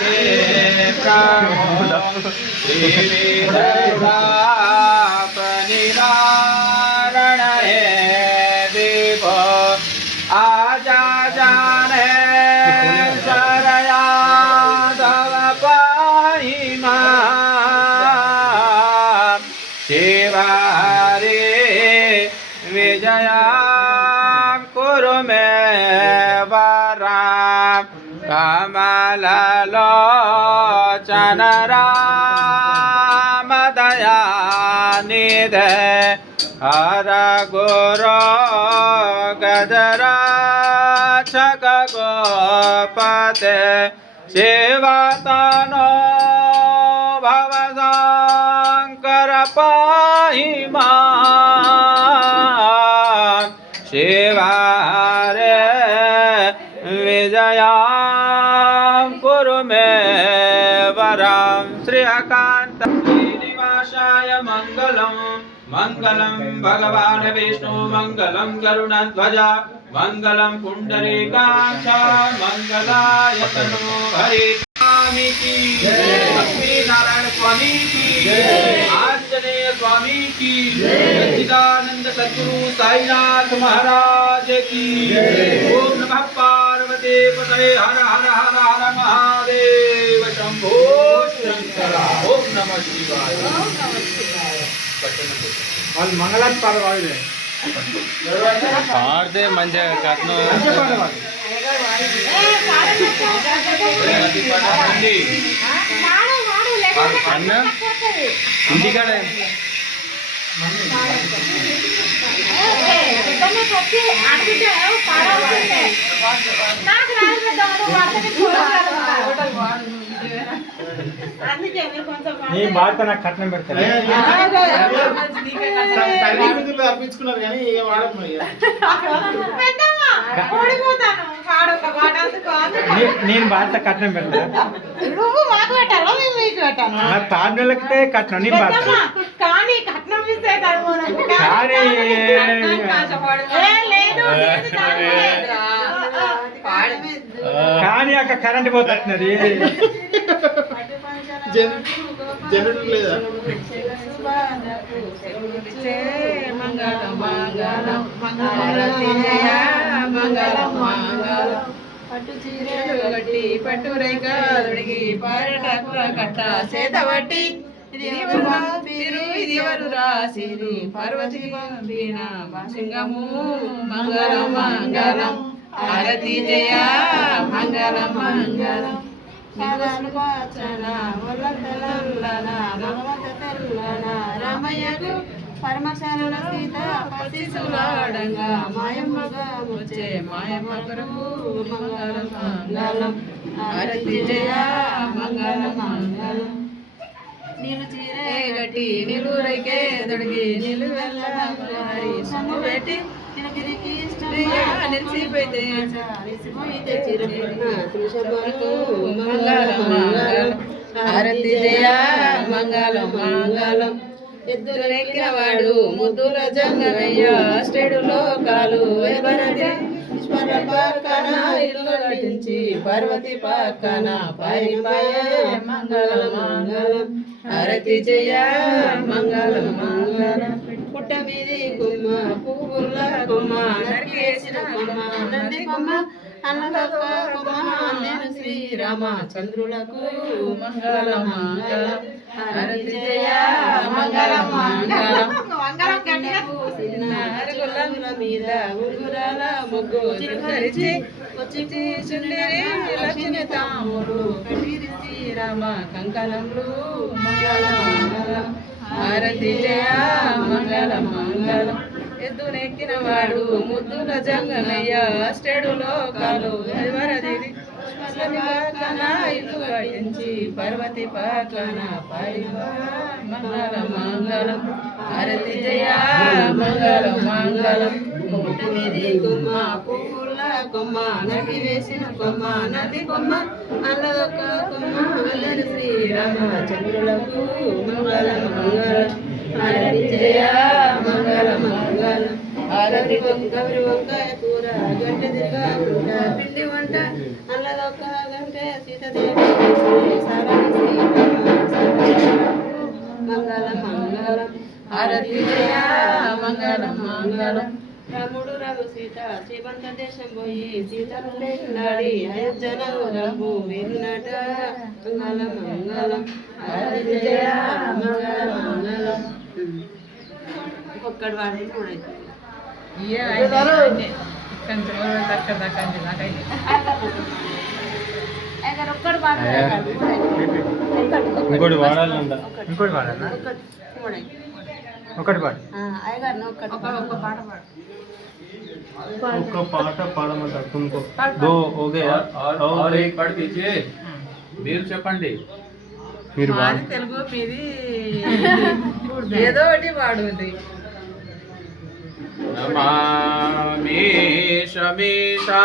के प्रभु निवारण है दीप आजा जाने शरयादव पाहिमा शिवा रे विजया कुरु मे वरा कमललोचन राम दया निधे हर गुरो गजराक्षक गोपते शिवतनो भव शंकर पाहि मां शिवा रे विजया कुरु मे वरं श्री अकांत श्रीनिवासाय मंगलम मंगलम भगवान विष्णु मंगलम गरुड़ध्वज मंगलम पुंडरीकाक्ष मंगलाय तनो हरि स्वामी की लक्ष्मी नारायण स्वामी की आंजनेय स्वामी की सच्चिदानंद सद्गुरु साईनाथ महाराज की ओम नमः पार्वती पतये हर हर हर हर महादेव शंभो शंकर ओम नमः शिवाय వాళ్ళు మంగళం పాడవాడే పాడితే మంచిగా కట్నం అన్న ఇంటికాడ నీ బాధ నాకు కట్నం పెడతాను నేను బాధ కట్నం పెడతాను తాడ్నెలకితే కట్నం నీ బాధ కానీ అక్కడ కరెంట్ పోతున్నది జనరేటర్ లేదా పట్టు చీరలు కట్టి పట్టు రేఖలుడిగి పారటకు కట్ట చేతబట్టి ఇది ఎవరు రాసిరి పార్వతి పంపిన సింగము మంగళం మంగళం ఆరతి జయ మంగళం మంగళం రామయ్యకు పరమశాల సీత పసిసులాడంగా మాయమ్మగా వచ్చే మాయమ్మ కొరకు మంగళం మంగళం ఆరతి జయ మంగళం మంగళం నీళ్ళు చీరే గట్టి నిలువురైకే దొడిగి నిలువెల్ల సొమ్ము పెట్టి నిలిచిపోయితే మంగళం మంగళం ఆరతి జయ మంగళం మంగళం ఎద్దులు నెక్కిన వాడు ముద్దుల జంగమయ్య స్టేడు లోకాలు ఈశ్వర పక్కన ఇల్లు నటించి పార్వతి పక్కన పారిపాయ మంగళం మంగళం ఆరతి జయ మంగళం మంగళం పుట్ట మీది కొమ్మ పువ్వుల కొమ్మ నరికేసిన కొమ్మ నంది కొమ్మ అన్నదొక్క కొమ్మ నేను శ్రీరామచంద్రులకు మంగళం మంగళం ఆరతి జయ మంగళం మంగళం అరుగుల మీద ఉంగురాల ముగ్గు ధరించి వచ్చి చుండరి లక్ష్మి తాములు కటిరి శ్రీరామ కంకణంలో మంగళం మంగళం ఆరతి జయ మంగళం మంగళం ఎద్దు నెక్కిన వాడు ముద్దుల జంగమయ్య స్టేడు లోకాలు వరదిరి పక్కన ఇల్లు కట్టించి పార్వతి పక్కన మంగళం మంగళం ఆరతి జయ మంగళం మంగళం ముట్టిది కొమ్మ పువ్వుల కొమ్మ నటి వేసిన కొమ్మ నది కొమ్మ అల్లదొక్క కొమ్మ వల్లరి శ్రీరామచంద్రులకు మంగళం మంగళం ఆరతి జయ మంగళం మంగళం గౌరి వంకాయ కూర గంట తిరిగా కూర పిండి వంట అల్లదొక్క గంటే సీతదేవి మంగళం మంగళం హారతి జయ మంగళం మంగళం రాముడు రఘు సీత శ్రీమంత దేశం పోయి సీతను లేకులాడి అయోధ్యనపు వీరునాట మంగళం మంగళం హారతి జయ మంగళం మంగళం ఒక్కడు వాడి కూడా ఇంకోటి వాడాలంట ఇంకోటి వాడాలా ఒకటి పాడు ఒక పాట పాడమంటారు తుమ్కో దో ఓకే और एक पढ़ दीजिए మీరు చెప్పండి మీరు మాది తెలుగు మీది ఏదో ఒకటి పాడుంది నమామి శమీషా